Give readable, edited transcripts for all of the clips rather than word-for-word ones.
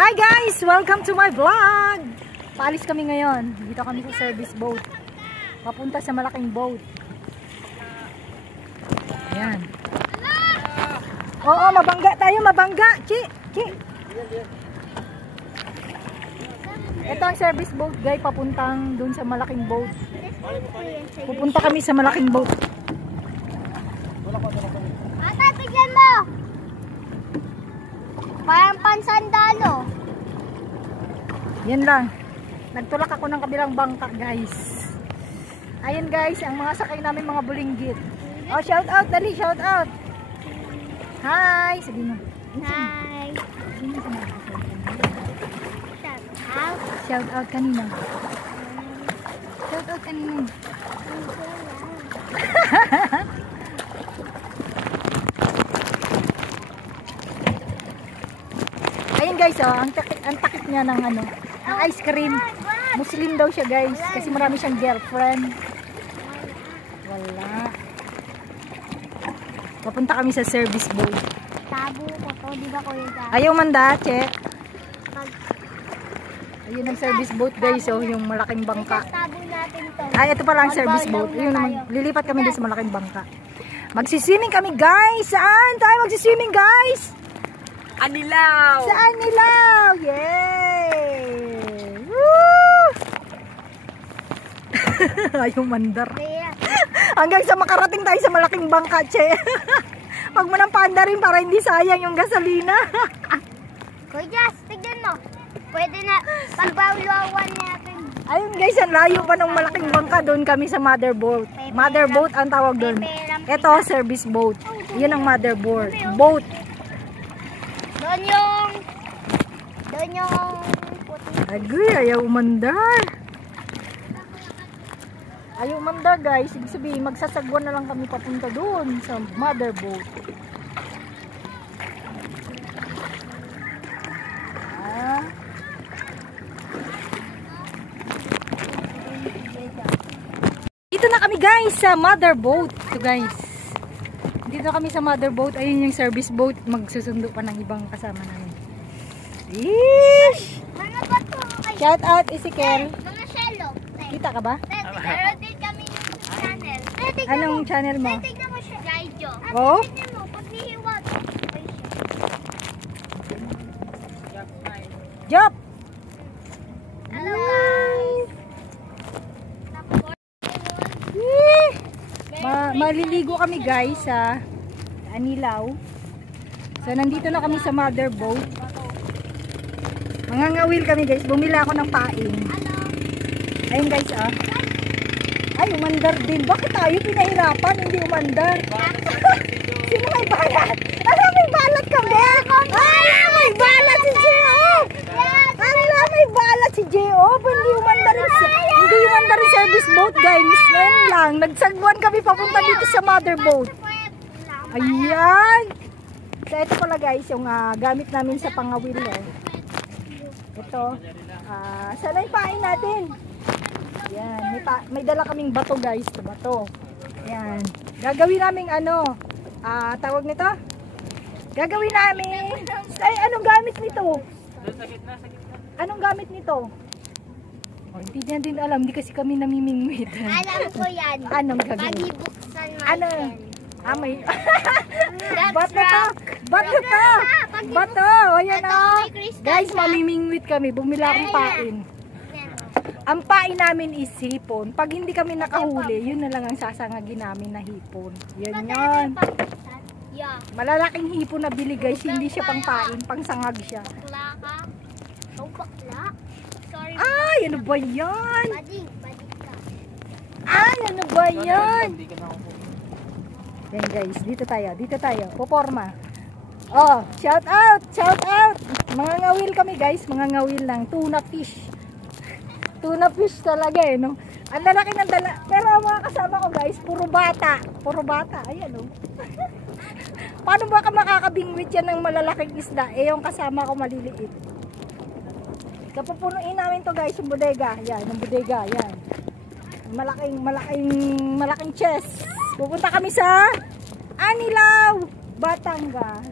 Hi guys! Welcome to my vlog! Paalis kami ngayon. Dito kami sa service boat. Papunta sa malaking boat. Ayan. Oo, mabangga tayo, mabangga! Chi! Chi! Ito ang service boat guys, papuntang dun sa malaking boat. Pupunta kami sa malaking boat. Ate, tignan mo! Parang pansandalo. Yan lang. Nagtulak ako ng kabilang bangka guys. Ayan guys, ang mga sakay namin mga bulinggit. Oh, shout out, dali, shout out. Hi! Sabi mo. Hi! Shout out kanina. Shout out kanina. Ayan guys, oh, ang takip niya ng ano, ng ice cream. Muslim daw siya guys, kasi marami siyang girlfriend. Wala. Papunta kami sa service boat. Tabo ko to, di ba ko yung tabo? Ayaw manda, check. Ayun ang service boat guys, oh, yung malaking bangka. Tabo natin to. Ay, ito pala ang service boat. Yun naman, lilipat kami din sa malaking bangka. Magsiswimming kami guys! Saan tayo magsiswimming guys? Anilaw! Sa Anilaw! Yay! Woo! Ayaw mandar. Hanggang sa makarating tayo sa malaking bangka, che. Huwag mo nang paanda rin para hindi sayang yung gasolina. Kuya Jazz, tignan mo. Pwede na pagbawlawan natin. Ayun guys, ang layo pa ng malaking bangka. Doon kami sa mother boat. Mother boat ang tawag doon. Ito, service boat. Yun ang mother boat. Boat. Doon yung puti. Agay, ayaw umandar. Ayaw umandar guys. Ibig sabihin, magsasagwan na lang kami papunta doon sa mother boat. Dito na kami guys sa mother boat. Ito guys. Dito kami sa mother boat. Ayun yung service boat. Magsusundo pa ng ibang kasama namin. Ish! Mga bato. Shout out Ezekiel. Mga shello. Kita ka ba? Meron din kami yung channel. Anong channel mo? Tignan mo siya. Gaijo. Oh? Tignan mo. Pag nihiwag. Job! Hello guys. Maliligo kami guys sa Anilaw. So nandito na kami sa mother boat. Mangangawil kami guys. Bumila ako ng paing. Ayun guys ah. Ay umandar din. Bakit tayo pinahirapan? Hindi umandar. Sino may balat? Ano may balat kami? Ay may balat si J.O. Ano may balat si J.O. Hindi umandar rin service boat guys. Ngayon lang. Nagsagwan kami papunta dito sa mother boat. Ayan. So ito pala guys yung gamit namin sa pangawil. Ito. Sana yung pain natin. Ayan. May dala kaming bato guys. Ito bato. Ayan. Gagawin namin ano. Tawag nito. Gagawin namin. Ay anong gamit nito? Anong gamit nito? Oh, hindi na din alam. Hindi kasi kami namimingwit. Alam ko yan. Anong gagawin? Pag-ibuksan mo. Ano? May... Bato to! Bato to! Bato! Ayan o! Guys, mamimingwit kami. Bumila akong pain. Ang pain namin is hipon. Pag hindi kami nakahuli, yun na lang ang sasangagin namin na hipon. Yun yun. Malalaking hipon na bili guys. Hindi siya pang pain. Pang sangag siya. Bakla ka? Oh, bakla? Sorry. Ay! Ano ba yan? Bading ka. Ay! Ano ba yan? Yan guys, dito tayo, poporma. Oh, shout out, mga ngawil kami guys, mga ngawil lang, tuna fish talaga eh, no? Ang lalaki ng dala, pero ang mga kasama ko guys, puro bata, ayan oh. Paano ba ka makakabingwit yan ng malalaking isda, eh yung kasama ko maliliit. Kapupunuin namin to guys, yung bodega, yan, malaking chest. Pupunta kami sa Anilaw, Batangas.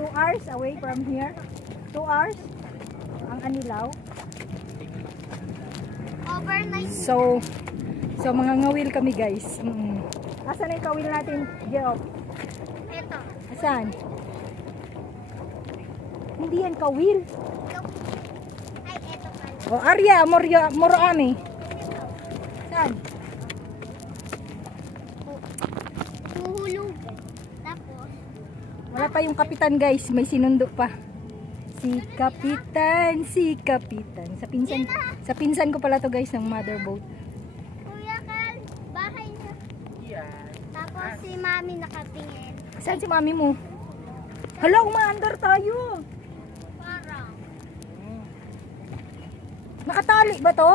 2 hours away from here. 2 hours ang Anilaw. Overnight. So mga ngawil kami guys. Asan na yung kawil natin, Jeop? Ito. Asan? Hindi yan kawil. Ay, ito pala. O Arya, moro ami. Saan? Huhulog. Tapos, Wala pa yung kapitan guys, may sinundo pa. Si kapitan. Sa pinsan ko pala to guys ng mother boat. Kuya Kal, bahay niya. Tapos si Mami nakatingin. Saan si mami mo? Hala, umaandar tayo. Parang. Nakatali ba to?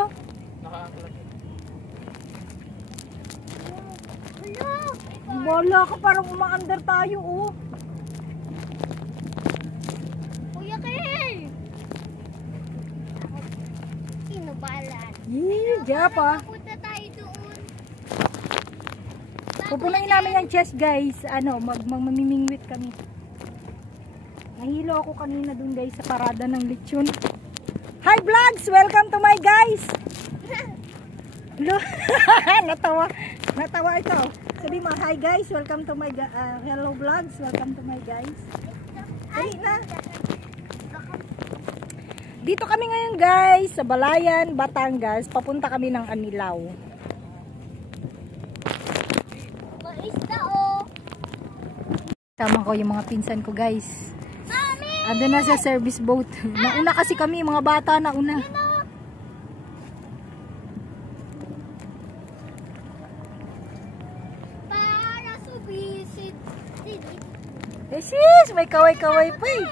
Hello. Wala ka, parang umaandar tayo oh. Kuya Kal. Sino balan? Yee, Jeop ah. Punta tayo doon. Pupunayin namin yung chest guys. Ano, mamimingwit kami. Nahilo ako kanina dun guys sa parada ng lechon. Hi vlogs! Welcome to my guys! Natawa ito. Sabi mo, hi guys, welcome to my hello vlogs, welcome to my guys. Dali na. Dito kami ngayon guys, sa Balayan, Batangas. Papunta kami ng Anilaw. Maisda oh. Tama ko yung mga pinsan ko guys. Mami! Ando na sa service boat. Nauna kasi kami, mga bata nauna. Para subisit. Eh sis, may kaway-kaway pa eh.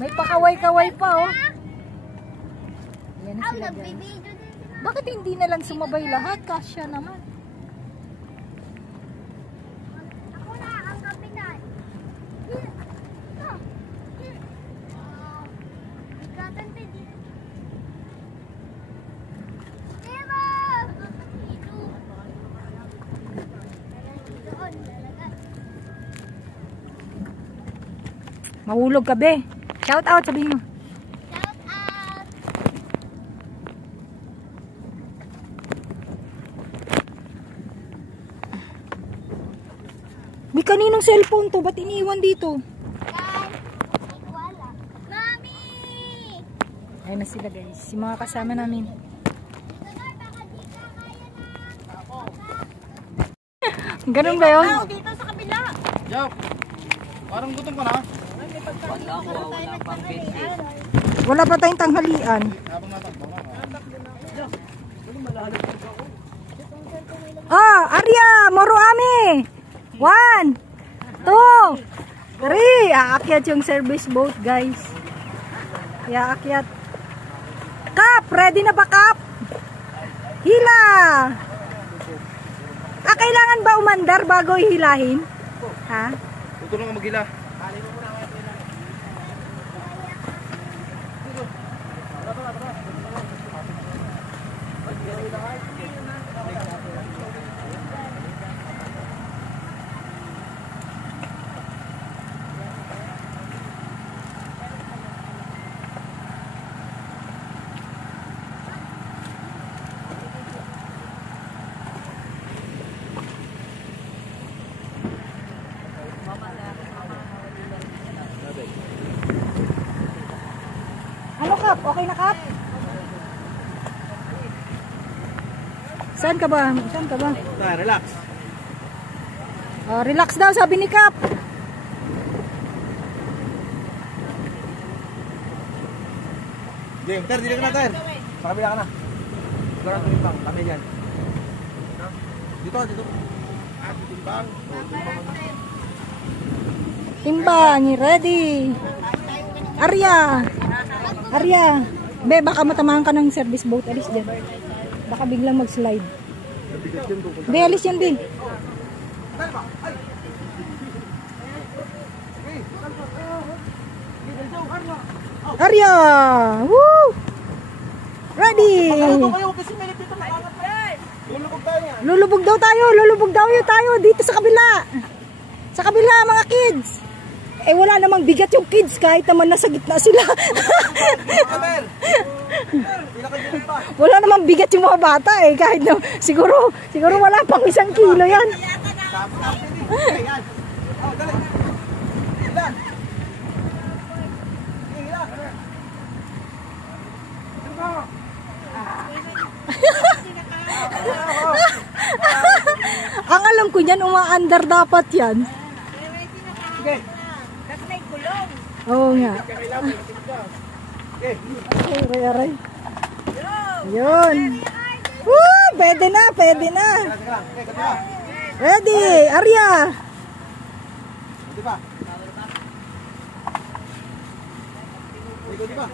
May pakaway-kaway pa oh. Yan na Aw, sila guys. nagbibideo din sila. Bakit hindi na lang sumabay lahat? Kasya naman. Ako na ang kapitan. Ikatan din. Diba? Doon, lalagay. Mahulog ka be. Shout out, sabihin mo. Shout out. May kaninong cellphone to? Ba't iniwan dito? Guys, wala. Mami! Ayun na sila guys. Si mga kasama namin. Ganun ba yun? Dito sa kabila. Jop, parang gutom ka na. Wala pa tayong tanghalian. Habang natakbo ka. Ah, Arya, moro ami. 1, 2, 3. Aakyat yung service boat, guys. Aakyat. Kap, ready na ba, Kap? Hila. Kailangan ba umandar bago ihilahin? Ha? Tutulong ka magila. Ano, Kap? Okay na, Kap? Saan ka ba? Saan ka ba? Relax. Oh, relax daw, sabi ni Kap. Game, dili ka na, Ter. Sa kabila ka na. Wala ka tumimbang. Kami dyan. Dito. Timbang. Timbang, ready. Arya. Be, baka matamahan ka ng service boat. Alis dyan. Baka biglang mag-slide. Be, alis yan, Be. Arya! Woo! Ready! Lulubog daw tayo dito sa kabila. Sa kabila, mga kids. Eh wala namang bigat yung kids kahit naman nasa gitna sila. Wala namang bigat yung mga bata eh kahit na siguro wala pang 1 kilo yan. Ang alam ko niyan, uma-under dapat yan. Okay. Oo nga. Aray. Ayun. Woo! Pwede na, pwede na. Ready, Arya. Di ba? Di ba?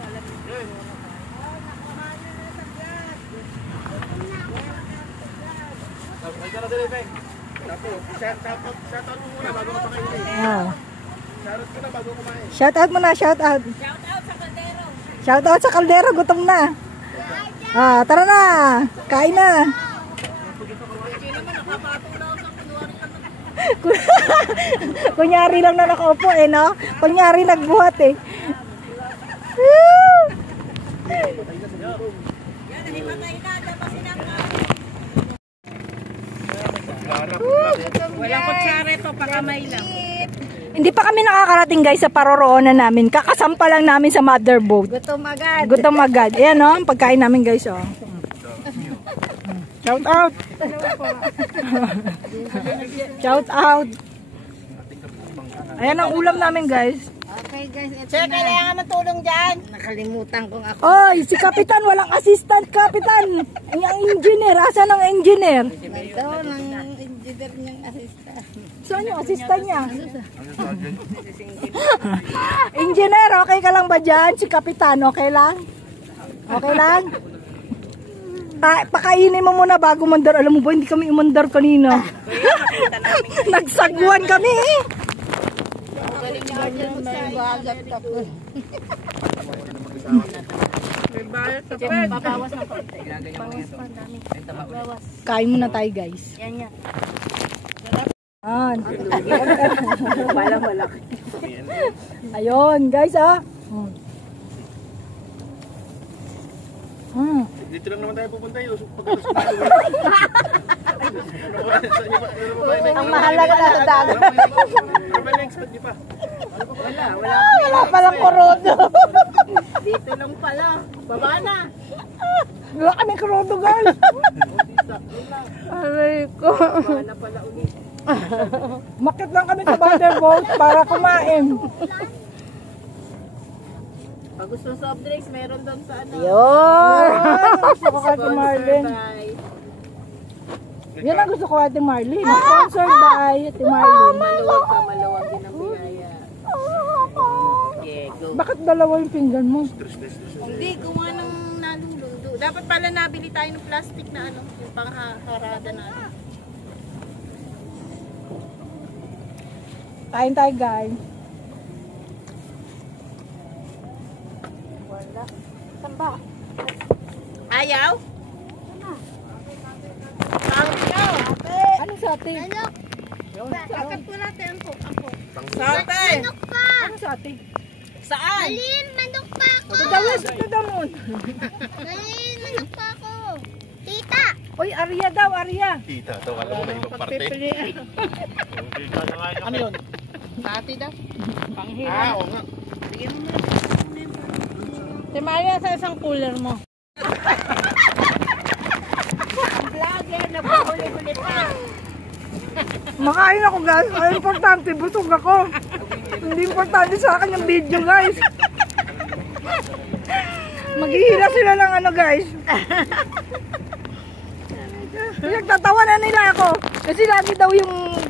Shout out muna, shout out. Shout out sa kaldero, gutom na. Tara na. Kain na. Kunyari lang na nakaupo eh, no? Kunyari nagbuhat eh. Walang kutsara ito, pakamay lang. Hindi pa kami nakakarating guys sa paroroonan namin. Kakasampa lang namin sa mother boat. Gutom agad. Gutom agad. Ayan o, ang pagkain namin guys o. Shout out! Shout out! Ayan ang ulam namin guys. Okay guys, ito Sir, na. kailangan matulong dyan. Nakalimutan kong ako. Oy, si Kapitan, walang assistant Kapitan. Ang engineer, asan ang engineer? Ito, ng engineer niyang assistant. Saan yung assistant niya? Engineer, okay ka lang ba dyan? Si Kapitan, okay lang? Okay lang? Pakainin mo muna bago mandar. Alam mo ba, hindi kami umandar kanina. Nagsagwan kami eh. Babawas na po. Kain muna tayo guys. Yan. Balang malaki. Ayun guys ah. Dito lang naman tayo pupunta yun. Ang mahalaga na sa dagat. Ano ba yung expect niyo pa? Wala palang korodo. Dito lang pala. Baba na. Wala kami korodo guys. Aray ko. Baba na pala ulit. Makit lang kami sa motherboat para kumain. Pag gusto soft drinks, meron doon sa ano. Yun. Gusto ko kay Sponsor Marlene. by Yan ang gusto ko kay Marlene. Sponsored by Ate Marlene. maluwag din ang biyaya. Yeah, go. Bakit dalawa yung pinggan mo? Hindi, gawa ng naluludo. Dapat pala nabili tayo ng plastic na ano, yung pangharada natin. Kain tayo guys. Ayaw? Ano sa atin? Bakit po natin ang angkok? Sate! Manok pa! Ano sa atin? Saan? Alin, manok pa ako! Ito damon. Alin, manok pa ako! Tita! Uy, Arya daw, Arya. Tita, ito alam mo na ibang parte. Ano yun? Sate daw. Oo nga. Timaya sa isang cooler mo. Vlogger na huli-huli pa. Makain ako guys. Ang importante, busog ako. Hindi importante sa akin yung video guys. Maghihila sila ng ano guys. Pinagtatawa na nila ako. Kasi lagi daw yung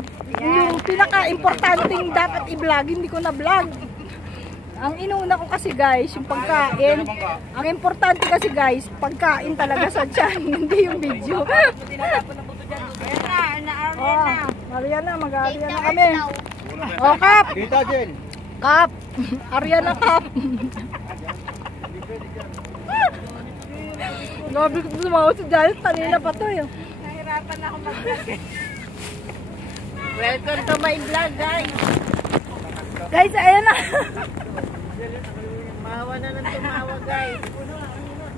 pinaka-importanting dapat i-vlog. Hindi ko na-vlog. Ang inuna ko kasi guys, yung pagkain. Ang importante kasi guys, pagkain talaga sa tiyan. Hindi yung video. Ariana, mag-Ariana kami. Oh, Kap! Tita, Jen. Kap! Ariana, Kap! Grabe ko sumawa si Giles, kanina pa to yun. Nahirapan na ako mag-vlog. Welcome to my vlog, guys. Guys, ayan na. Mawa na ng tumawa, guys.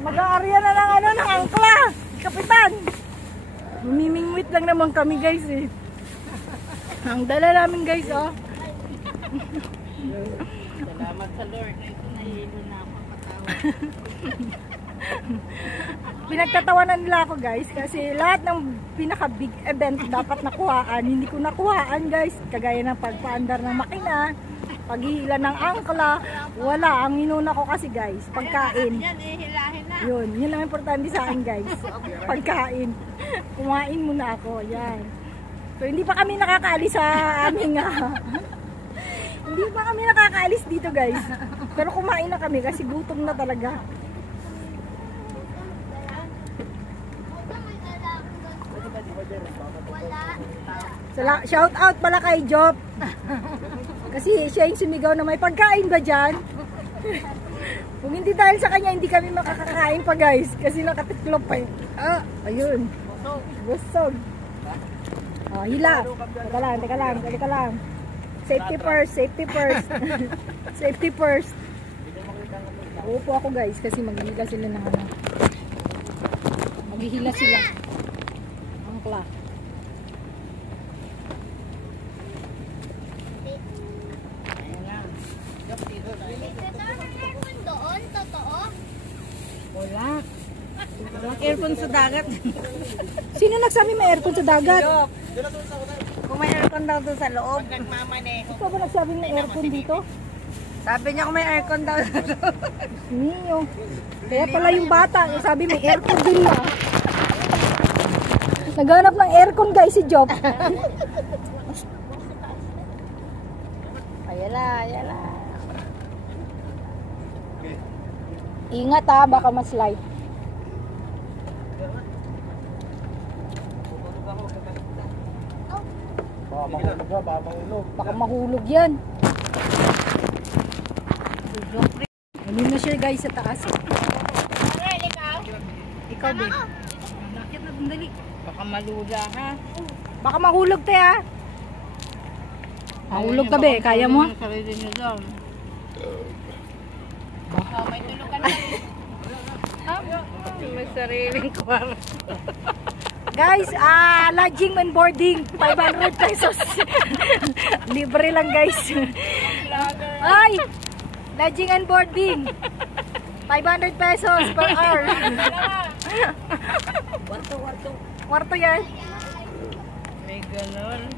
Mag-aarya na ng ano, ng angkla. Kapitan. Mimingwit lang naman kami guys eh. Ang dala namin guys oh. Salamat sa Lord. Ito nahihilo na ako patawa. Pinagtatawanan nila ako guys kasi lahat ng pinaka big event dapat nakuhaan. Hindi ko nakuhaan guys. Kagaya ng pagpaandar ng makina, paghihila ng angkla, wala. Ang inuna ko kasi guys, pagkain. Yan eh, hilahin na. Yun ang importante sa akin guys. Pagkain. Kumain muna ako. Yan. So hindi pa kami nakakaalis sa aming hindi pa kami nakakaalis dito guys. Pero kumain na kami kasi gutom na talaga. Shout out pala kay Job. Kasi siya yung sumigaw na may pagkain ba dyan? Kung hindi dahil sa kanya, hindi kami makakakain pa guys. Kasi nakatiklop pa eh. Ah, ayun. Busog. Oh, hila. Teka lang. Safety first, safety first. Safety first. Uupo ako guys kasi maghihila sila ng ano. Maghihila sila. Angkla. Doon, totoo? Wala. Walang aircon sa dagat. Sino nagsabi may aircon sa dagat? Kung may aircon daw doon sa loob. Nagmamaneho. Ikaw ba nagsabi may aircon dito? Sabi niya kung may aircon daw sa loob. Niyo. Kaya pala yung bata, sabi may aircon din na. Naghanap ng aircon guys si Job. Ayala. Ingat ha, baka ma-slide. Baka mahulog yan. Ano na siya guys sa taas. Ikaw din. Nakit na dali. Baka malula ha. Baka mahulog tayo ha. Mahulog ka be, kaya mo? Sarili niyo doon. May tulugan na. May sariling kwarto. Guys, lodging and boarding 500 pesos. Libre lang guys. Ay! Lodging and boarding 500 pesos per hour. Kwarto yan. May ganon.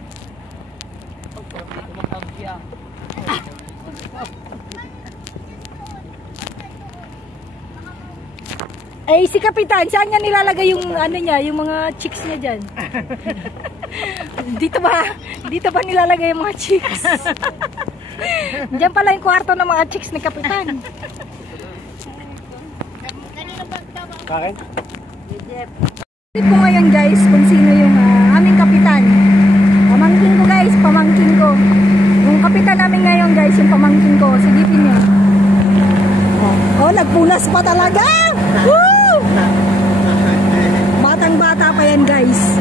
Eh si Kapitan, saan niya nilalagay yung ano niya, yung mga chicks niya dyan? Dito ba nilalagay yung mga chicks? Diyan pala yung kwarto ng mga chicks ni Kapitan. Kain? Tip ko ngayon guys kung sino yung aming kapitan. Pamangkin ko guys, pamangkin ko. Yung kapitan namin ngayon guys, yung pamangkin ko. Sigipin niyo. Oh, nagpunas pa talaga! Woo! Batang bata pa yan guys.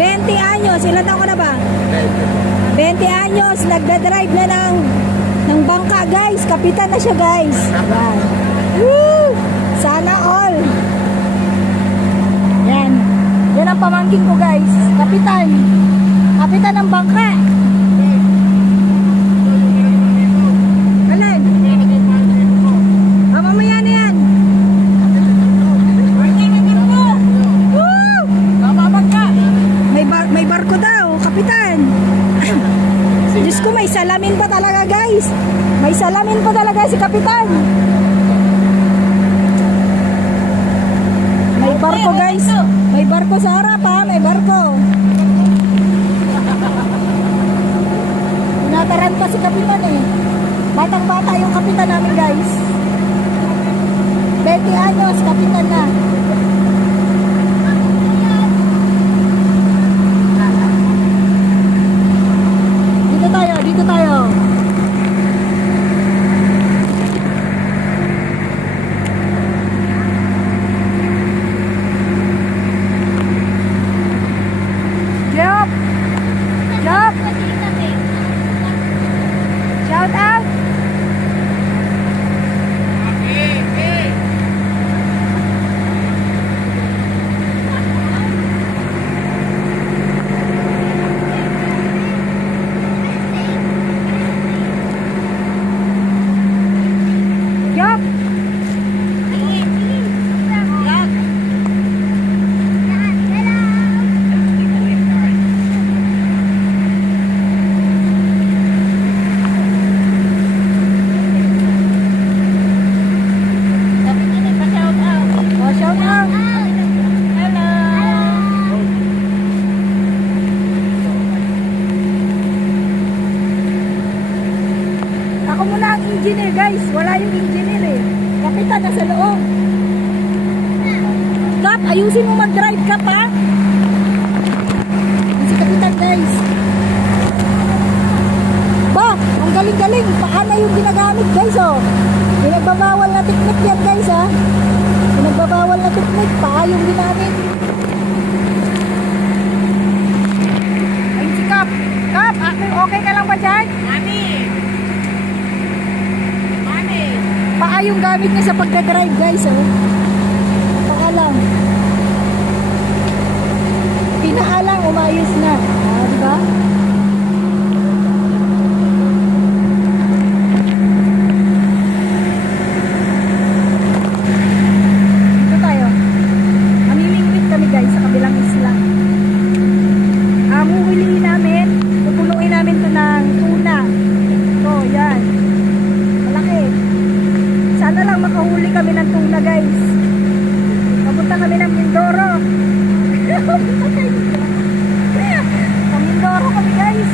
20 anyos, ilan taon ko na ba? 20 anyos, nagdadrive na ng bangka guys. Kapitan na siya guys. Yan. Woo! Sana all. Yan. Yan ang pamangkin ko guys. Kapitan. Kapitan ng bangka. Alin? Mamaya na yan. Woo! May barko daw, kapitan. Diyos ko, may salamin pa talaga guys. May salamin pa talaga si kapitan. May barko guys. May barko sa harap ha. May barko. Nataran pa si kapitan eh. Batang bata yung kapitan namin guys. 20 anyos kapitan na. Dito tayo. Job! engineer guys. Wala yung engineer eh. Kapitan na sa loob. Kap, ayusin mo mag-drive ka pa. Yung si kapitan guys. Ba, ang galing-galing. Paano yung ginagamit guys oh. Pinagbabawal na teknik yan guys ha. Pinagbabawal na teknik. Paano yung ginamit. Ayun si Kap. Kap, okay ka lang ba dyan? Mami! Mami! Paa yung gamit niya sa pagka-drive guys oh. Paa lang. Pinaa lang, umayos na. Ah, diba? Dito tayo. Mamimingwit kami guys sa kabilang isla. Huhulihin namin. Pupunuin namin to ng tuna. So, yan. Malaki. Sana lang makahuli kami ng tuna guys. Papunta kami ng Mindoro. Sa Mindoro kami guys.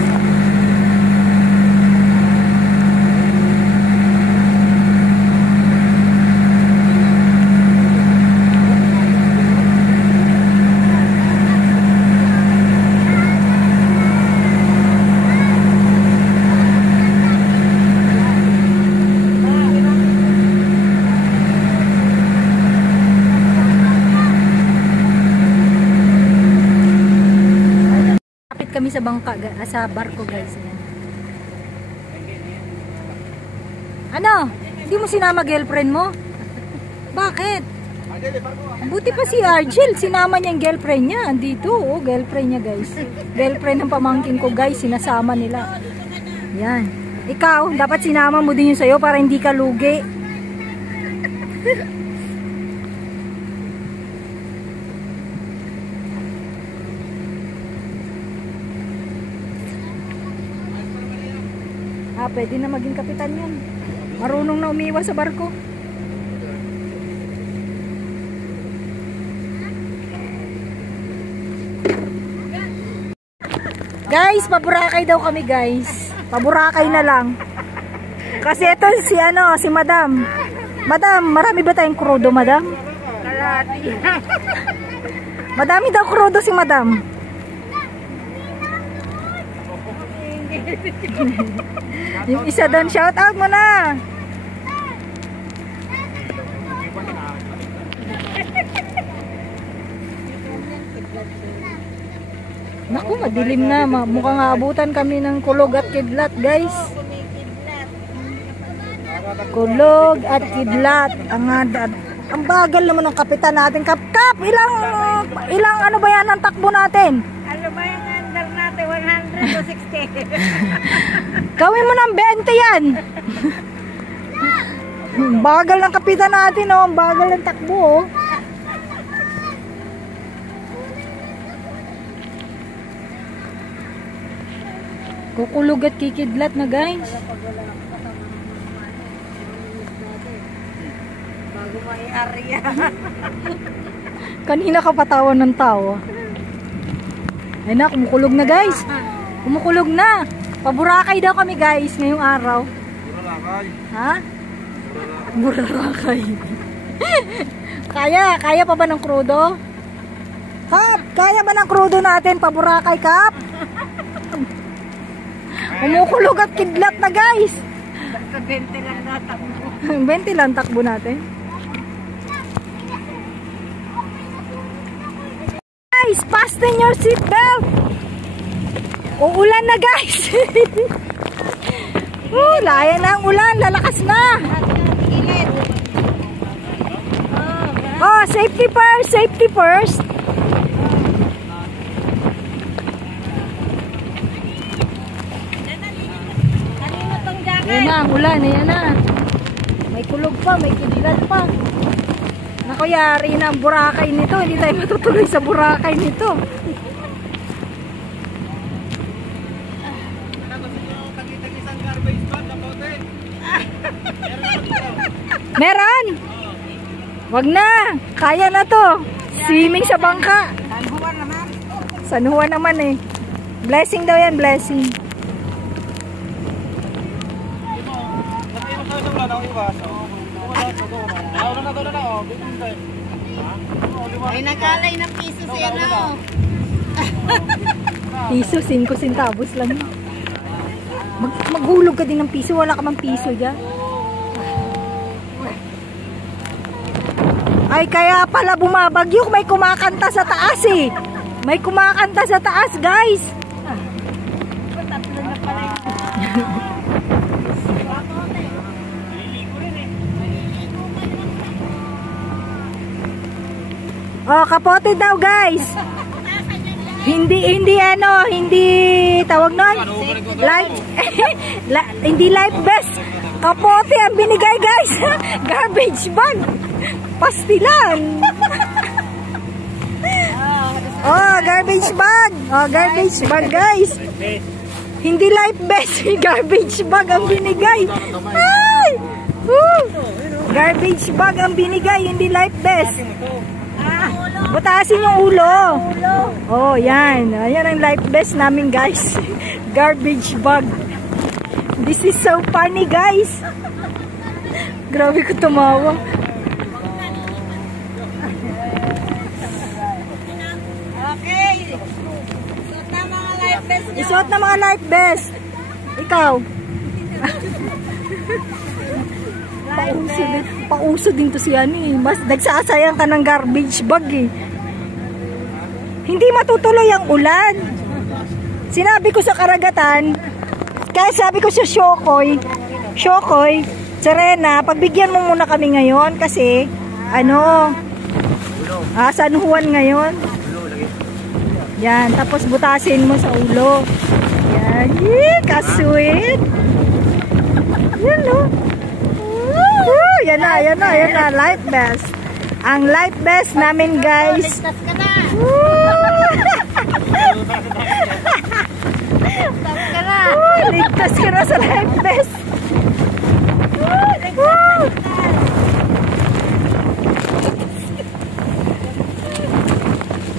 Kami sa bangka, sa barko guys. Ayan. Ano? Hindi mo sinama girlfriend mo? Bakit? Buti pa si Argel, sinama niya yung girlfriend niya. Andito, oh, girlfriend niya guys. Girlfriend ng pamangkin ko guys, sinasama nila. Yan. Ikaw, dapat sinama mo din yung sayo para hindi ka lugi. Pwede na maging kapitan yan. Marunong na umiwas sa barko. Guys, paburakay daw kami guys. Paburakay na lang. Kasi ito si Madam. Madam, marami ba tayong krudo, Madam? Kalati. Madami daw krudo si Madam. Yung isa doon, shout out mo na. Naku, madilim na. Mukhang aabutan kami ng kulog at kidlat, guys. Kulog at kidlat. Ang bagal naman ng kapitan natin. Kap, ilang ano ba yan ang takbo natin? Ano ba yung under natin? 100 to 60. Gawin mo ng 20 yan. Bagal ng kapitan natin, oh. Bagal ng takbo, oh. Kukulog at kikidlat na, guys. Bago may-ari yan. Kanina ka patawan ng tao. Ay na, kumukulog na, guys. Kumukulog na. Paburakay daw kami guys ngayong araw. Burarakay. Ha? Burarakay. Kaya pa ba ng krudo? Kap, kaya ba ng krudo natin paburakay, Kap? Kumukulog at kidlat na guys. Basta 20 lang natakbo. 20 lang takbo natin. Guys, fasten your seatbelt. Uulan na guys. Laya na ang ulan, lalakas na. Oh, safety first, safety first. Yan na, ang ulan, yan na. May kulog pa, may kidlat pa. Naku, yari na ang Boracay nito. Hindi tayo matutuloy sa Boracay nito. Meron! Wag na! Kaya na to! Swimming sa bangka! San Juan naman eh. Blessing daw yan, blessing. Ay, nag-alay ng piso si ano. Piso, 5 centavos lang. Maghulog ka din ng piso, wala ka mang piso dyan. Ay, kaya pala bumabagyo, may kumakanta sa taas eh. May kumakanta sa taas, guys. Oh, kapote daw, guys. Hindi tawag nun. Life, hindi life best. Kapote ang binigay, guys. Garbage bag. Pastilan. Oh, garbage bag. Oh, garbage bag, guys. Hindi life best. Garbage bag ang binigay. Ay! Woo! Garbage bag ang binigay, hindi life best. Butasin yung ulo. Oh, yan. Ayan ang life best namin, guys. Garbage bag. This is so funny, guys. Grabe ko tumawa. Okay. Suot na mga life vest niyo. Isuot na mga life vest. Ikaw. Pauso din to siya ni. Mas nagsasayang ka ng garbage bag eh. Hindi matutuloy ang ulan. Sinabi ko sa karagatan, kaya sabi ko sa Shokoy, Serena, pagbigyan mo muna kami ngayon kasi San Juan ngayon. Yan, tapos butasin mo sa ulo. Yan, kasweet. Yan o. Yan na, life vest. Ang life vest namin, guys. Ligtas ka na. Ligtas ka na sa life vest.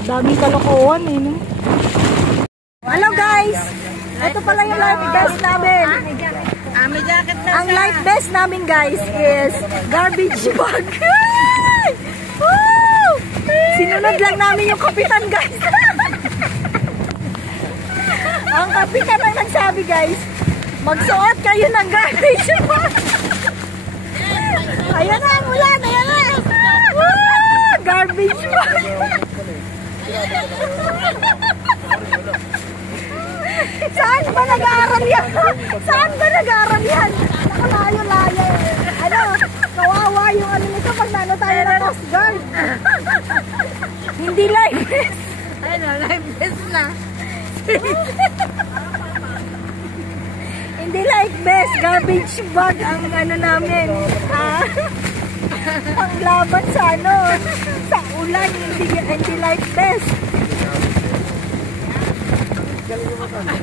Daming kalokohan eh, no? Hello, guys. Ito pala yung life vest namin. May jacket na Ang life vest namin, guys, is garbage bag. Sinunod lang namin yung kapitan, guys. Ang kapitan ang nagsabi, guys, magsuot kayo ng garbage bag. Ayan na ang ulan, ayan na. Garbage bag. Saan ba nag-aaral yan? Saan ba nag-aaral yan? Nakalayo-layo. Kawawa yung nito pag nano tayo ng Coast Guard. Hindi life vest. life vest na. Hindi life vest. Garbage bag ang namin. Panglaban sa sa ulan. Hindi life vest.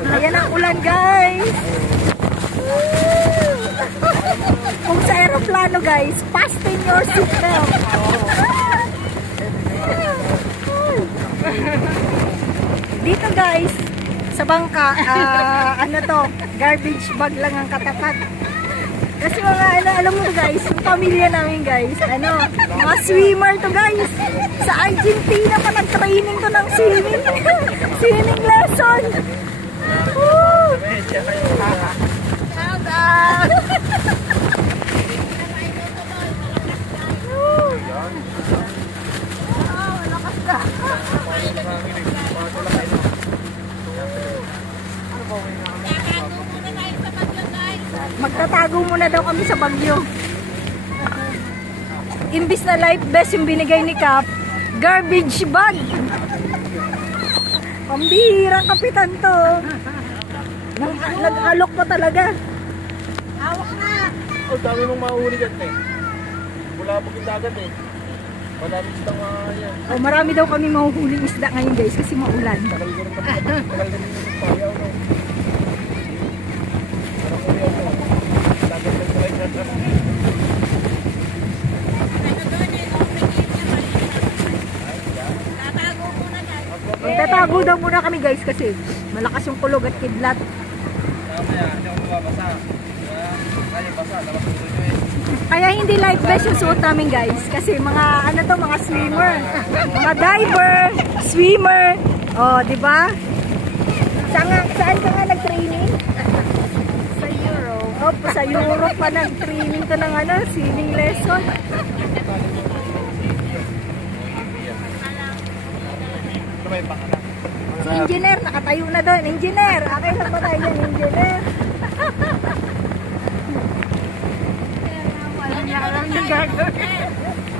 Ayan ang ulan, guys. Kung sa aeroplano, guys, fasten your seatbelt. Dito, guys, sa bangka, garbage bag lang ang katapat. Kasi mga, alam mo guys, yung pamilya namin, guys, mga swimmer to, guys. Sa Argentina pa nag-training to ng swimming. Swimming lesson. Woo! Shout out! Lakas ka. Magtatago muna daw kami sa bagyo. Imbis na life vest yung binigay ni Cap, garbage bag. Pambihirang kapitan to. Nag-alok pa talaga. Hawak na. Oh, dami mong mahuli dyan eh. Wala pag yung dagat eh. Madami isang yan. Oh, marami daw kami mahuhuling isda ngayon, guys, kasi maulan. Tagal ka rin yung payaw, no? Parang kuya mo. Dagat lang sa light na. Magtatago daw muna kami, guys, kasi malakas yung kulog at kidlat. Mamaya, hindi ako mababasa. Kaya basa, labas ko dito eh. Kaya hindi life vest yung suot namin guys. Kasi mga ano to, mga swimmer. Mga diver, swimmer. Oh, di ba? Saan ka nga nag-training? Sa Europe. Oh, sa Europe pa nag-training ka ng ano, swimming lesson. Ito may pangalan. Si engineer, nakatayo na doon. Engineer, akin lang ba tayo yan, engineer? Walang niya alam na gagawin.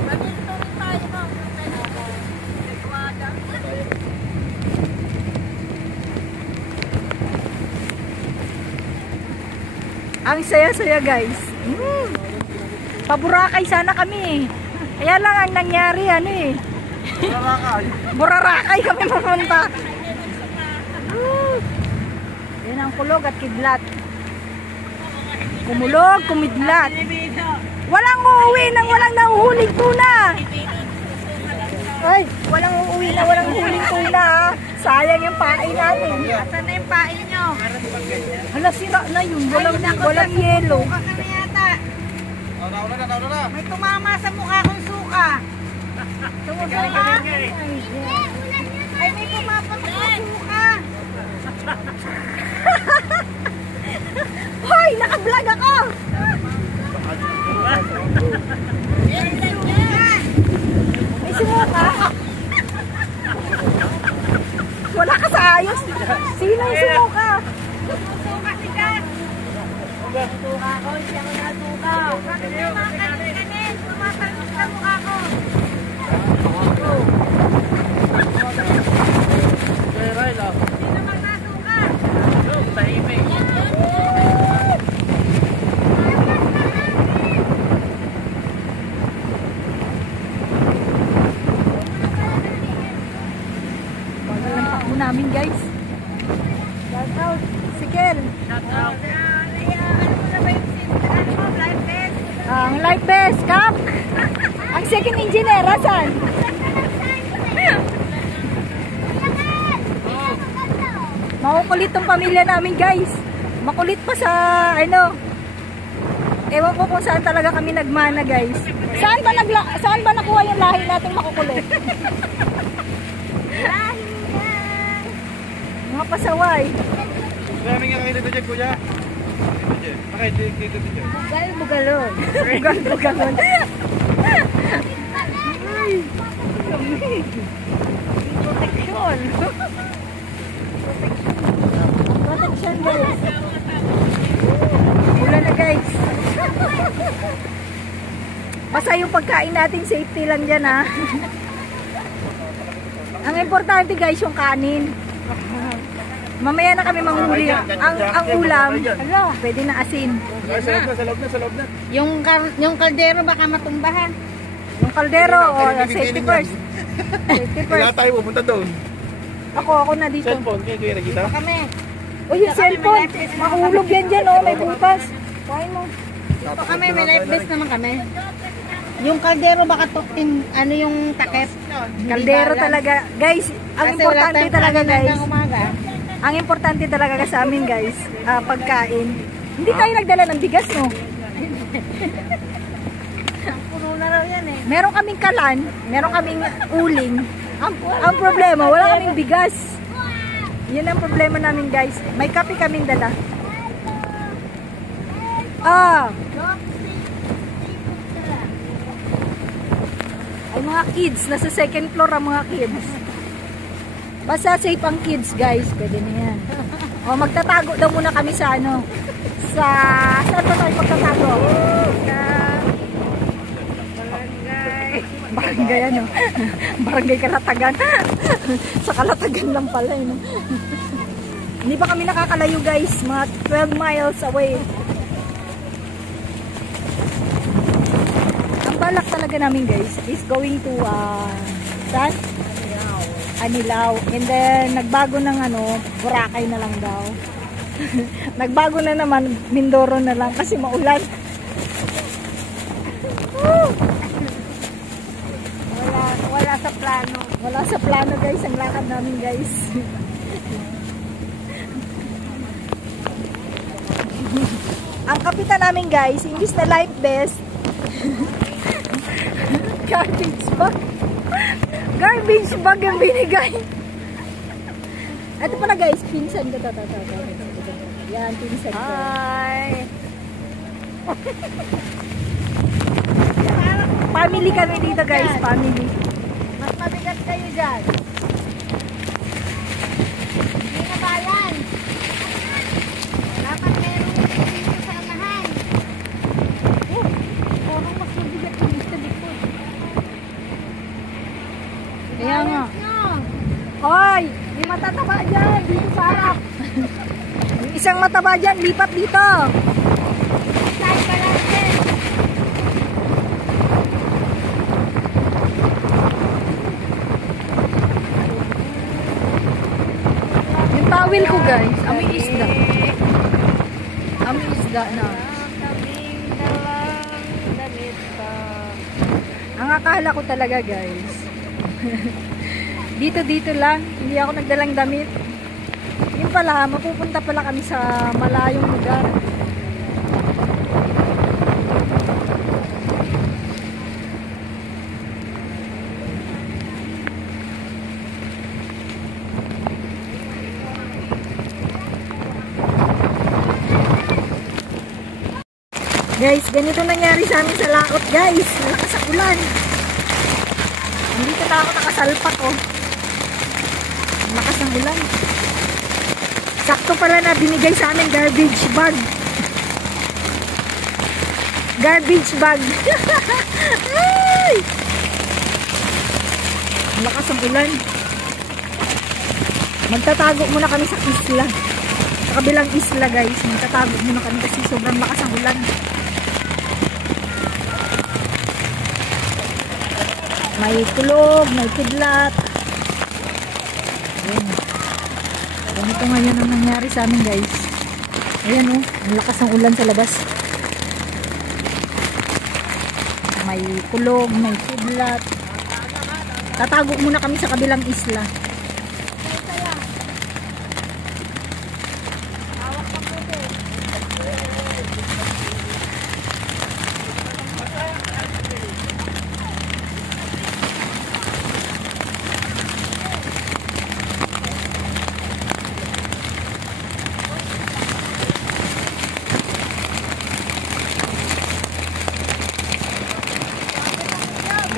Mag-inturing tayo mo. Ang saya-saya guys. Paburakay sana kami. Kaya lang ang nangyari ano eh. Burarakay kami mapunta. Yan ang kulog at kidlat. Kumulog, kumidlat. Walang uuwi nang walang nahuhuling tuna. Ay, walang uuwi na walang huling tuna ha. Sayang yung pain natin. Asan na yung pain nyo? Hala, sira na yun. Walang yelo. Suka ka na yata. Nauna na. May tumama sa mukha kong suka. Sumusuka? Ay, may pumapasok sa suka. Hoy, naka-vlog ako. May sumuka. Wala ka sa ayos. Sino yung sumuka? Suka si Kat. Suka ko, hindi ako nasuka. Bakit yung mga kanin? Tumatalong sa mukha ko. Hindi naman nasuka. Bagal ang takbo namin guys. Shout out. Sikel. Ano mo na ba yung life vest? Ang life vest, Kap. Ang second engineer, asan? Makukulit tong pamilya namin guys. Makulit pa sa ano. Ewan ko kung saan talaga kami nagmana guys. Saan ba nakuha yung lahi nating makukulit? Mga pasaway. Marami nga kayo dito dyan, kuya. Bakit dito dyan? Bugalon. Bugalon. Ay, kami. Protection. Protection guys. Ulan na guys. Basta yung pagkain natin, safety lang dyan ha. Ang importante guys, yung kanin. Mamaya na kami manghuli. Ang ulam, pwede na asin. Sa loob na. Yung kaldero baka matumbahan. Yung kaldero, safety first. Safety Wala first. tayo pupunta doon. Ako na dito. Cellphone, kuya nakita? Kami. O yung cellphone, mahulog yan dyan oh, may butas. Kuhain mo. Dito kami, may life vest naman kami. Yung kaldero baka ano yung takip. Kaldero talaga. Guys, ang importante talaga guys. Umaga. Ang importante talaga sa amin guys, pagkain. Hindi tayo nagdala ng bigas no. Puno na raw yan eh. Meron kaming kalan, meron kaming uling. Ang problema, wala kaming bigas. Yun ang problema namin guys. May kape kaming dala. Ay mga kids, nasa second floor ang mga kids. Basta safe ang kids guys, pwede na yan. O magtatago daw muna kami sa ano. Saan ba tayo magtatago? Barangay ano? Barangay Kalatagan. Sa Kalatagan lang pala eh. No? Hindi pa kami nakakalayo guys, mga 12 miles away. Ang balak talaga namin guys is going to saan? Anilao. And then nagbago ng ano, Boracay na lang daw. Nagbago na naman, Mindoro na lang kasi maulan. Wala sa plano. Wala sa plano guys, ang lakad namin guys. Ang kapitan namin guys, imbis na life vest, garbage bag. Garbage bag yung binigay. Ito pala guys, pinsan ko. Yan, pinsan ko. Hi! Family kami dito guys, family. Mas mabigat kayo dyan. Hindi na ba yan? Dapat meron dito sa anahan. Parang mas mabigat yung sa likod. Kaya nga. Hoy, may matataba dyan, dito sa harap. Yung isang mataba dyan, lipat dito. Saan ka lang din? Yung towel ko guys, amoy isda. Amoy isda na. Kaming dalawang damit pa. Ang akala ko talaga guys. Dito lang, hindi ako nagdalang damit. Yun pala, mapupunta pala kami sa malayong lugar. Guys, ganito nangyari sa amin sa laot guys. Malakas ang ulan. Dito na ako nakasalpak oh. Malakas ang ulan. Sakto pala na binigay sa amin garbage bag. Garbage bag. Ay! Malakas ang ulan. Magtatago muna kami sa isla. Sa kabilang isla guys. Magtatago muna kami kasi sobrang lakas ang ulan. May kulog, may kidlat. Ayan. Ganito ngayon ang nangyari sa amin guys. Ayan oh, ang lakas ng ulan sa labas. May kulog, may kidlat. Tatago muna kami sa kabilang isla.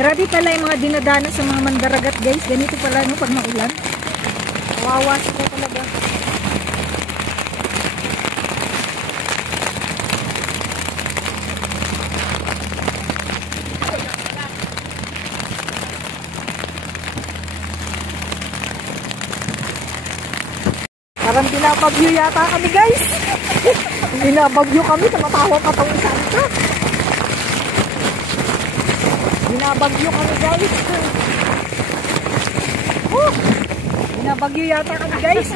Grabe pala yung mga dinadana sa mga mandaragat guys. Ganito pala no pag maulan. Kawawa sila talaga. Parang binabagyo yata kami guys. Binabagyo kami. Tumatawa pa tong isang ka. Binabagyo kami guys. Binabagyo yata kami guys.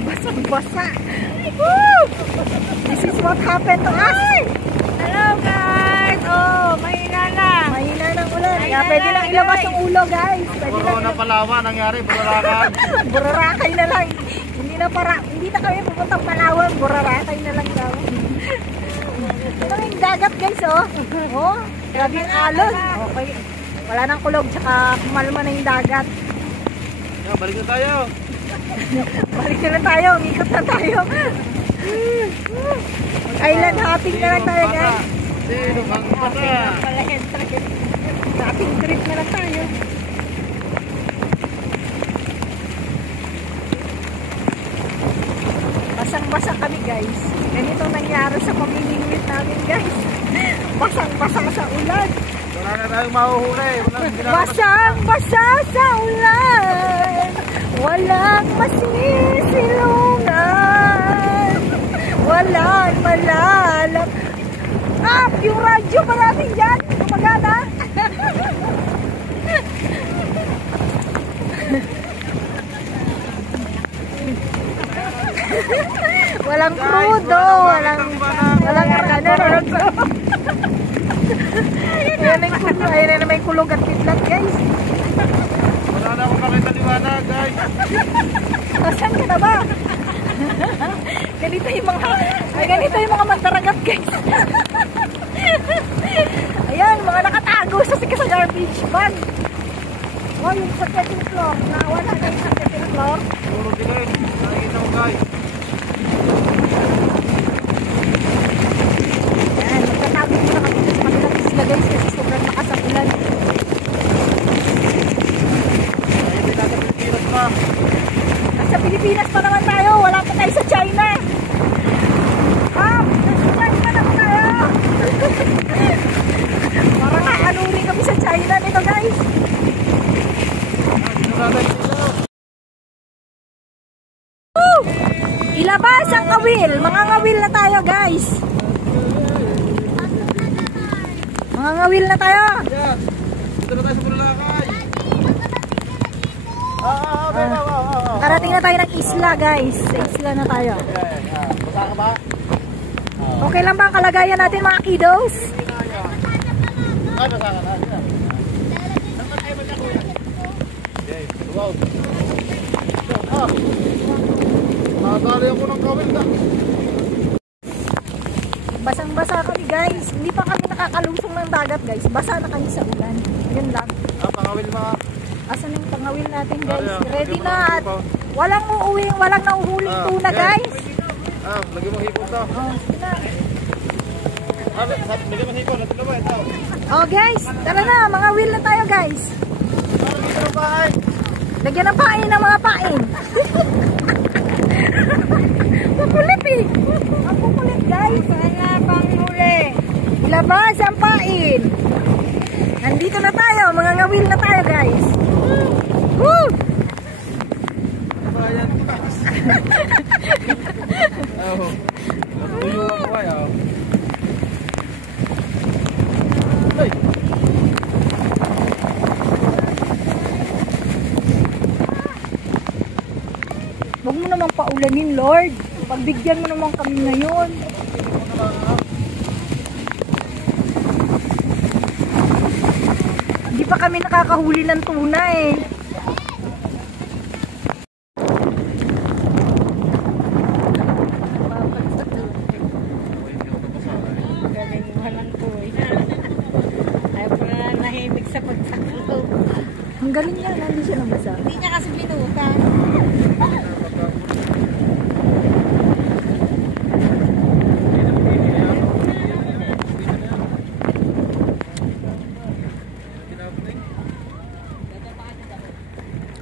Basang-basa. This is what happened to us. Hello guys! Oh, mahina na. Mahina ng ulan. Kaya pwede lang ilabas yung ulo guys. Pwede lang na Palawan nangyari, Burakan. Burarakay na lang. Hindi na kami pupuntang Palawan. Burarakay na lang daw. Ito yung dagat guys oh. Oh, grabe yung alon. Okay. Wala nang kulog tsaka kumalma na yung dagat. Balik na tayo. Balik na tayo. Umikot na tayo. Island hopping na lang tayo guys. Sino bang pasa? Hopping trip na lang tayo. Basang-basa kami guys. Ganito nangyari sa pamimingwit namin guys. Basang-basa sa ulan. Wala na tayong mahuhuli. Basang-basa sa ulan. Walang masisilungan. Walang malalam. Ah, yung radyo pa natin dyan. Kumagana. Walang crudo. Walang ano. Ayan na may kulog at kidlat guys. Wala na akong makita liwanag guys. Saan ka na ba? Ganito yung mga mantaragat guys. Ayan, mga nakatago sa garbage van. Oh, yung sa second floor. Nawala na yung sa second floor. Puro din. Nakikita mo guys. Ayan, magtatago muna kami sa kabilang isla guys kasi sobrang lakas ang ulan. Ay, nasa Pilipinas pa. Nasa Pilipinas pa naman tayo. Wala pa tayo sa China. Nasa China naman tayo. Parang aanuri kami sa China nito guys. Ilabas ang kawil. Mga ngawil na tayo guys. Mga ngawil na tayo. Yes. Dito na tayo sa Boracay. Karating na tayo ng isla guys. Sa isla na tayo. Basa ka ba? Okay lang ba ang kalagayan natin mga kiddos? Ay, basa ka na. Wow. Nakadali ako ng kawil na. Basang-basa kami guys. Hindi pa kami nakakalusong ng dagat guys. Basa na kami sa ulan. Yun lang. Pangawil mga. Asan yung pangawil natin guys? Ready na at walang uuwi, walang nauhuling tuna guys. Lagi mo hipon to. Sige na. Lagi mo hipon. Ito ba ito? Oh guys, tara na. Mga wheel na tayo guys. Dito ng bahay. Lagyan ng pain ng mga pain. Makulit eh. Ang kukulit guys. Sana pang huli. Ilabas ang pain. Nandito na tayo. Mga ngawil na tayo guys. Woo! Bayan to guys. Oh. Tuyo ako ay oh. Hey. Huwag mo namang paulanin, Lord. Pagbigyan mo naman kami ngayon. Hindi pa kami nakakahuli ng tuna eh. Ang galing niya, hindi siya nabasa. Hindi niya kasi binutan.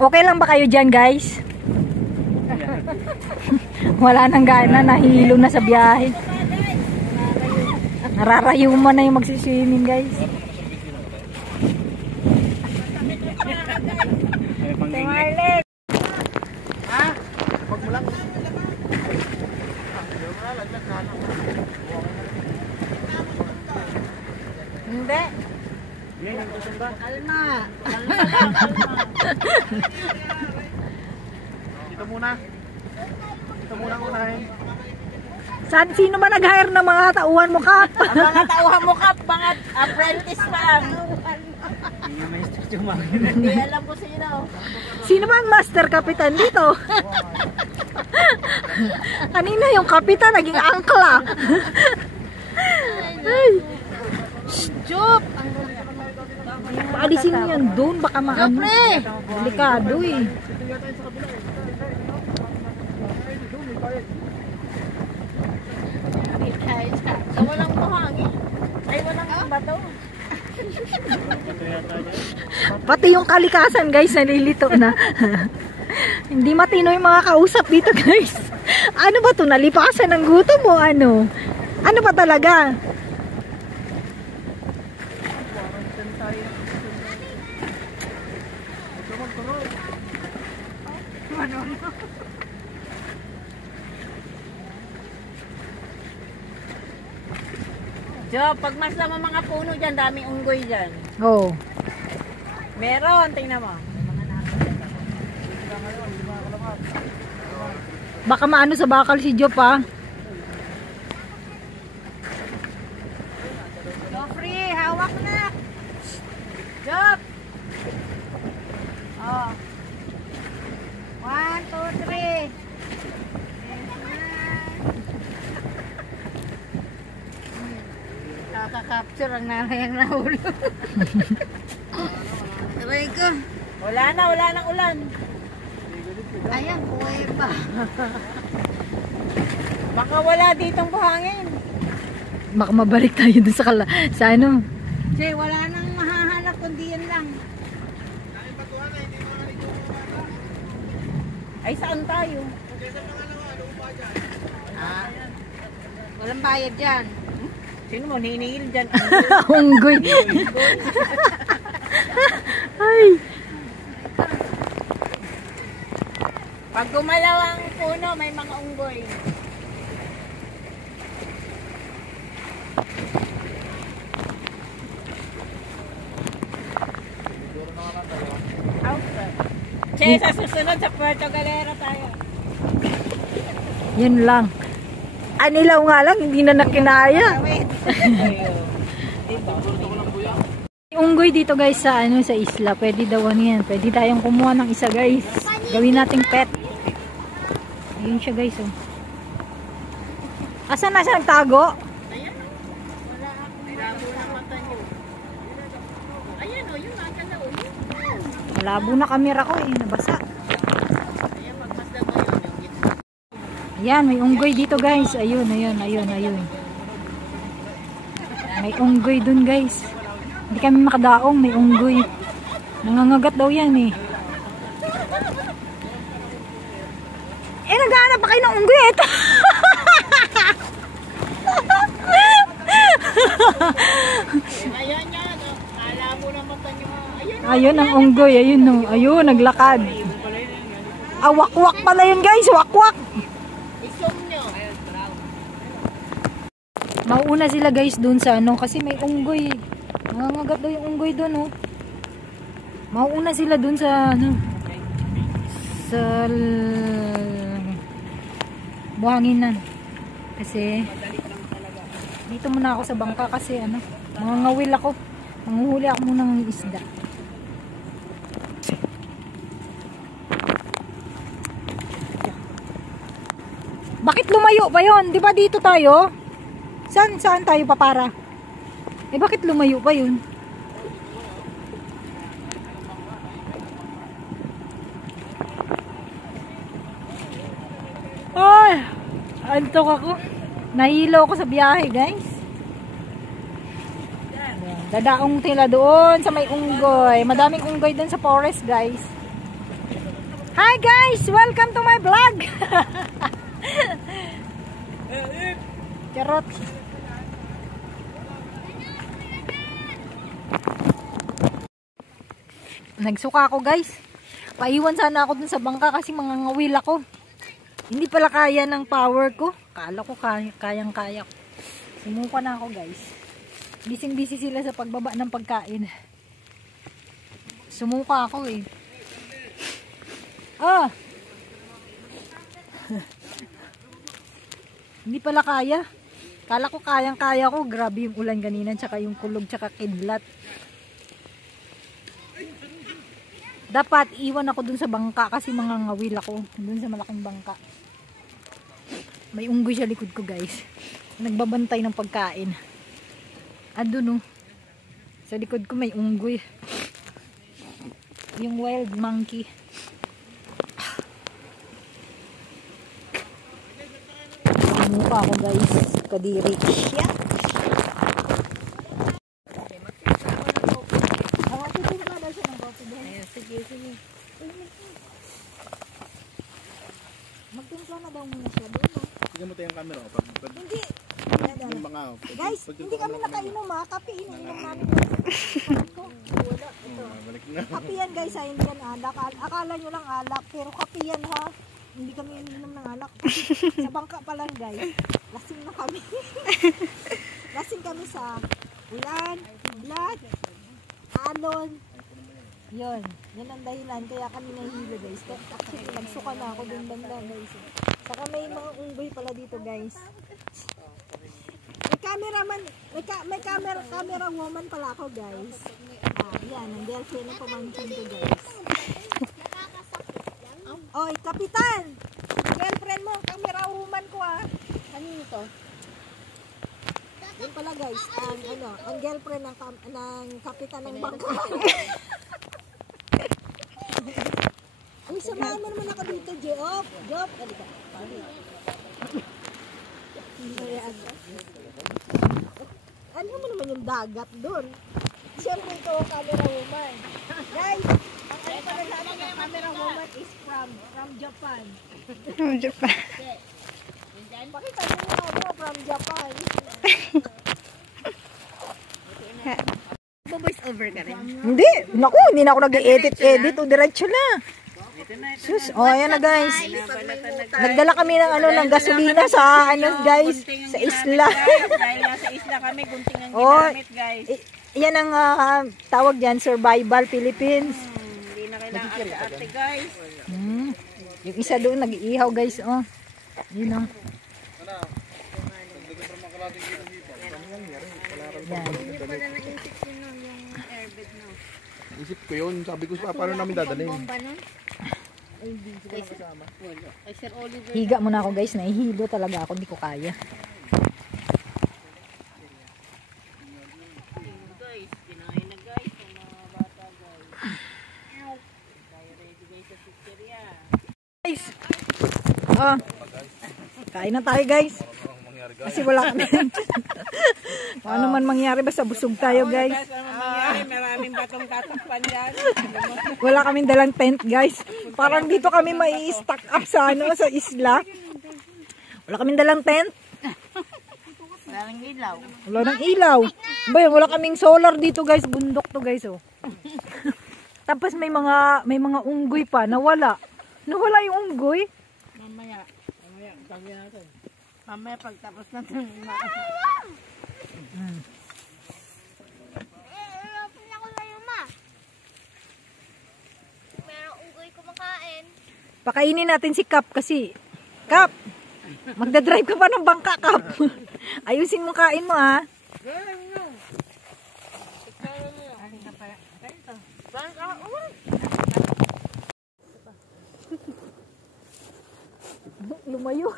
Okay lang ba kayo dyan guys? Wala nang gana, nahihilo na sa biyahe. Nararayuman na yung magsiswimming guys. Marlene! Ha? Pag mo lang. Hindi. Kalma. Dito muna. Dito muna unahin. Sino ba nag-hire ng mga tauhan mo ka? Ang mga tauhan mo ka, mga apprentice pa lang. Hindi alam ko sino. Sino ba ang master kapitan dito? Kanina yung kapitan naging angkla. Ay. Jup! Paalisin mo yan doon, baka maano. Delikado eh. So, walang buhangin. Ay, walang bato. Pati yung kalikasan guys, nalilito na. Hindi matino yung mga kausap dito guys. Ano ba to? Nalipasan ng gutom mo ano? Ano ba talaga? Jo, pag masla mo mga puno dyan, daming unggoy dyan. Oh. Meron, tingnan mo. Baka maano sa bakal si Joe pa. Joffrey, hawak na. Job. Oh. 1, 2, 3. makakapture ang nanay ang nahulog. Aray ko. Wala nang ulan. Ayan, buhay pa. Baka wala ditong buhangin. Baka mabalik tayo dun sa ano. Jay, wala nang mahahanap kundi yan lang. Ay, saan tayo? Ah, walang bayad dyan. Sino mo hinihil dyan? Unggoy. Ay. Pag gumalaw ang puno, may mga unggoy. Che, sa susunod sa Puerto Galera tayo. Yun lang. Anilaw nga lang, hindi na nakinaya. Unggoy dito guys sa sa isla. Pwede daw ano yan. Pwede tayong kumuha ng isa guys. Gawin nating pet. Ayun siya guys oh. Asan na siya nagtago? Malabo na kamera ko eh. Nabasa. Ayan, may unggoy dito guys. Ayun. May unggoy dun guys. Hindi kami makadaong, may unggoy. Nangangagat daw yan eh. Naghahanap pa kayo ng unggoy. Ito. Ayan yan. Malabo na mata nyo. Ayun ang unggoy. Ayun, naglakad. Wakwak pala yun guys. Wakwak. Mauuna sila guys dun sa kasi may unggoy. Nangangagat daw yung unggoy dun oh. Mauuna sila dun sa sa buhanginan. Kasi dito muna ako sa bangka kasi mangangawil ako. Manguhuli ako muna ng isda. Bakit lumayo pa yon? Di ba dito tayo? Saan tayo papara? Bakit lumayo pa yun? Ay! Antok ako. Nahilo ako sa biyahe, guys. Dadaong tila doon sa may unggoy. Madaming unggoy doon sa forest, guys. Hi, guys! Welcome to my vlog! Charot. Nagsuka ako guys. Paiwan sana ako dun sa bangka kasi mangangawil ako. Hindi pala kaya ng power ko. Kala ko kayang-kaya ko. Sumuka na ako guys. Bising-busy sila sa pagbaba ng pagkain. Sumuka ako eh. Hindi pala kaya. Kala ko kayang-kaya ko. Grabe yung ulan kanina, tsaka yung kulog, tsaka kidlat. Dapat iwan ako dun sa bangka kasi mangangawil ako. Dun sa malaking bangka. May unggoy sa likod ko guys. Nagbabantay ng pagkain. Dun oh. Sa likod ko may unggoy. Yung wild monkey. Mukha ako guys. Kadiri. Yeah. Sige. Magtimpla na daw muna siya doon. Tignan mo tayo yung camera. Hindi. Yung mga, Guys, hindi kami nakainom ha. Kape, iniinom namin. Wala. Ito. balik na. Kape yan guys ha. Hindi yan alak. Akala nyo lang alak. Pero kape yan ha. Hindi kami iniinom ng alak. Sa bangka pa lang guys. Lasing na kami. Lasing kami sa ulan, ulat, alon. Yun. Yan ang dahilan. Kaya kami nahihilo guys. Actually, nagsuka na ako dun banda guys. Saka may mga unggoy pala dito guys. May cameraman. May camera woman pala ako guys. Yan. Ang girlfriend ng pamangkin ko guys. Oy, kapitan! Girlfriend mo, camera woman ko ah. Kanino to? Yun pala guys, ang girlfriend ng kapitan ng bangka. Ay, samahan mo naman ako dito, Job. Job, halika. Ano mo naman yung dagat doon? Siyempre ito, camera woman. Guys, ang ano pala natin ng camera woman is from Japan. From Japan. Pakita mo nga mo, from Japan. Voice over ka rin. Hindi. Naku, hindi na ako nag-edit. O, diretso na. Sus, ayan na guys. Nagdala kami ng ng gasolina sa guys, sa isla. Dahil nasa isla kami, gunting ang Oh, ginamit guys. yan ang tawag diyan, Survival Philippines. Hindi na kailangan ate guys. Yung isa doon nag-iihaw guys, oh. Yun oh. Yan. Isip ko yun. Sabi ko, paano namin dadalhin? Higa muna ako guys, nahihilo talaga ako, hindi ko kaya. Guys, kinain na guys ang mga bata guys. Tayo ready guys sa pizzeria. Guys, kain na tayo guys. Kasi wala kami. Kung ano man mangyari, basta busog tayo guys. Ano mangyayari? Maraming batong tatakpan dyan. Wala kaming dalang tent guys. Parang dito kami mai-stack up sa sa isla. Wala kaming dalang tent. Maraming ilaw. Wala nang ilaw. Wala kaming solar dito guys. Bundok to guys oh. Tapos may mga unggoy pa. Nawala yung unggoy. Mamaya tawagin natin. Mamaya pagtapos natin. Open ako sa'yo, ma. Merong unggoy kumakain. Pakainin natin si Kap kasi. Kap! Magdadrive ka pa ng bangka, Kap. Ayusin mo kain mo ha. Lumayo.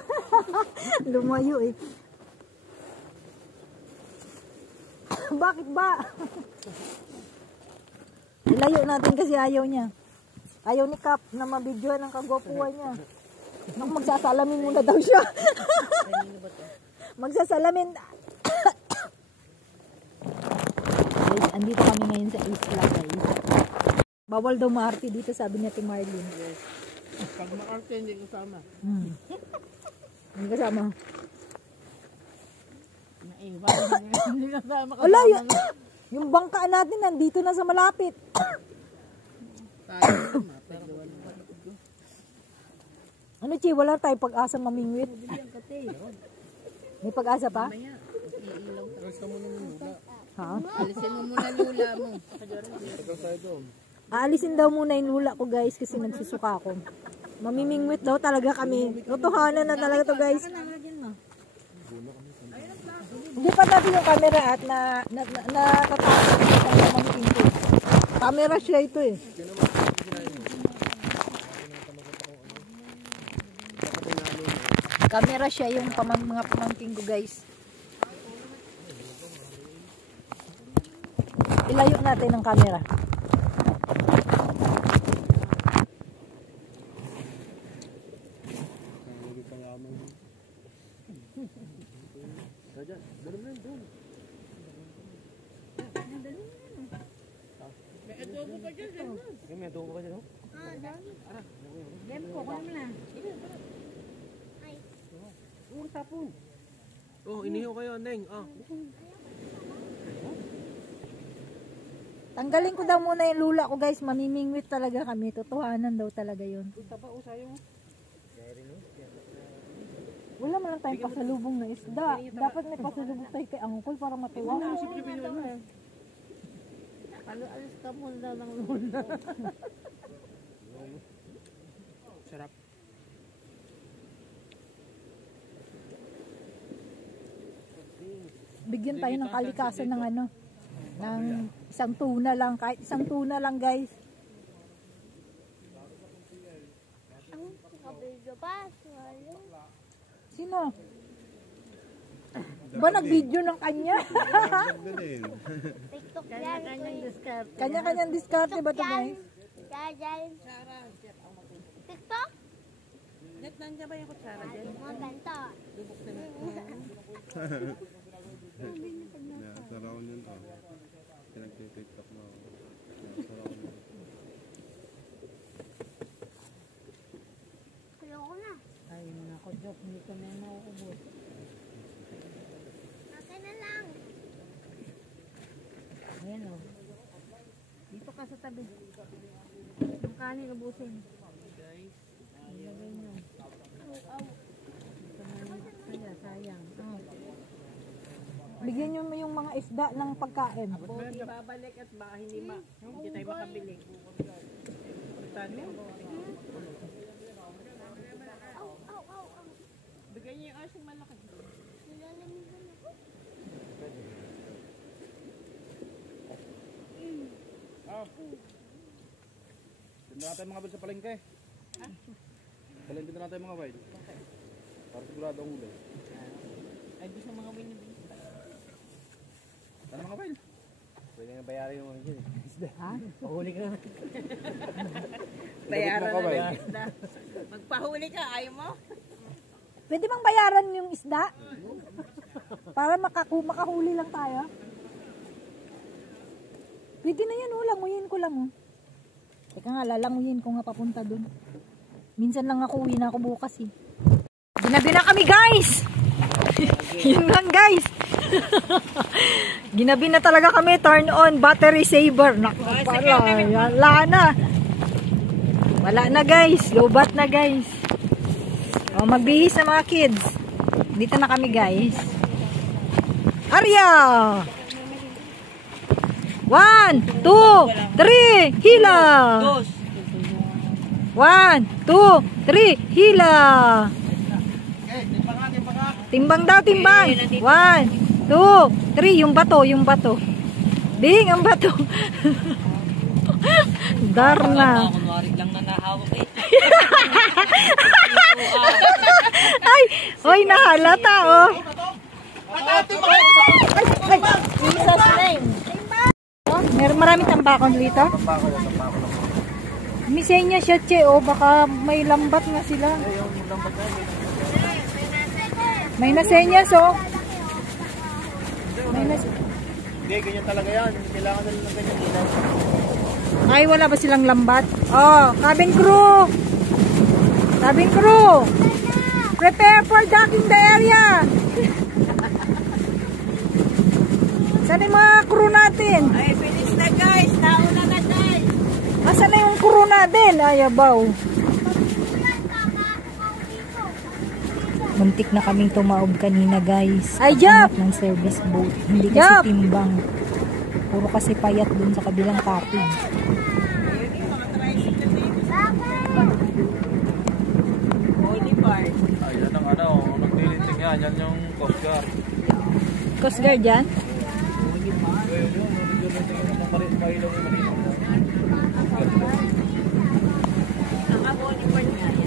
Lumayo eh. Bakit ba? Ilayo natin kasi ayaw niya. Ayaw ni Kap na mabidyoan ang kagwapuan niya. Nang magsasalamin muna daw siya. Magsasalamin. Guys, andito kami ngayon sa isla guys. Bawal daw maarte dito, sabi ni Ate Marlene. Pag maarte, hindi kasama. Hindi kasama. Naiwan. Hindi kasama. Wala, yung bangka natin nandito na sa malapit. Ano Chi, wala tayo pag-asa mamingwit. May pag-asa pa? Ha? Alisin mo muna lula mo. Aalisin daw muna yung lula ko guys kasi nagsusuka ako. Mamimingwit daw talaga kami. Totohanan na talaga to guys. Hindi pa natin yung camera at natatakot ng pamangkin ko. Camera siya ito eh. Camera siya yung mga pamangkin ko guys. Ilayo natin ang camera. Oh, inihaw kayo, Neng. Tanggalin ko daw muna yung lula ko guys. Mamimingwit talaga kami. Totohanan daw talaga yun. Wala man lang tayong pasalubong na isda. Dapat may pasalubong tayo kay Angkol para matuwa. Alis ka muna ng lula. Sarap. Bigyan tayo ng kalikasan ng ng isang tuna lang. Kahit isang tuna lang guys. Kabidyo pa. Sino? Ba, nag-video ng kanya? TikTok yan. Kanya-kanyang diskarte ba ito, guys? Yan. TikTok? Net, nandiyan ba yung kutsara dyan? Mga ganito. Saraw yun. Pinag-tiktok mo. Ayoko na. Ay, nako, joke. Hindi ko na mauubos. Akin na lang. Ayan, o. Dito ka sa tabi. Ang kanin, ubusin. Ilagay nyo. Kaya, sayang. Oh. Bigyan nyo yung mga isda ng pagkain. Hindi babalik at baka hindi tayo makabili. Tano? Bigyan niyo yung arsing malaki. Nilalamihan ako. Tinda natin mga bil sa palengke. Palengke na natin mga bil. Para sigurado ang huli. Ay, di sa mga winibig. Ano mga bil? Pwede nga bayarin yung mga bil. Ha? Pahuli ka na. Bayaran Ako, na Bay. ng isda. Magpahuli ka, ayaw mo? Pwede bang bayaran yung isda? Para makahuli lang tayo. Pwede na yan, languyin ko lang. Oh. Teka nga, lalanguyin ko nga papunta dun. Minsan lang ako, uwi na ako bukas eh. Ginabi na kami, guys! Yun lang, guys! Ginabi na talaga kami, turn on, battery saver. Naku, pala, wala na. Wala na, guys. Lobat na, guys. O, magbihis na mga kids. Dito na kami, guys. Arya! 1, 2, 3, hila! 1, 2, 3, hila! Timbang daw, timbang! 1, 2, 3, yung bato. Bing, ang bato. Darna. Kunwari lang na nahawak eh. Ay, oy, nahalata, oh. Ay, Jesus name. Oh, maraming tambakon dito. Misenya siya, che, oh, baka may lambat na sila. May nasenyas, oh. Hindi, ganyan talaga yan. Kailangan nila ng ganyan ilaw. Ay, wala ba silang lambat? Oh, cabin crew. Cabin crew. Prepare for docking the area. Saan yung mga crew natin? Ay, finish na guys. Nauna na guys. Asan na yung crew natin? Ay, abaw. Muntik na kaming tumaob kanina, guys. Ay, Jop! Ng service boat. Hindi kasi Jop! timbang. Puro kasi payat dun sa kabilang cottage. Holy part. Ay, yan ang nagliliting yan. Yan yung Coast Guard. Coast Guard yan? Ang holy part nga yan.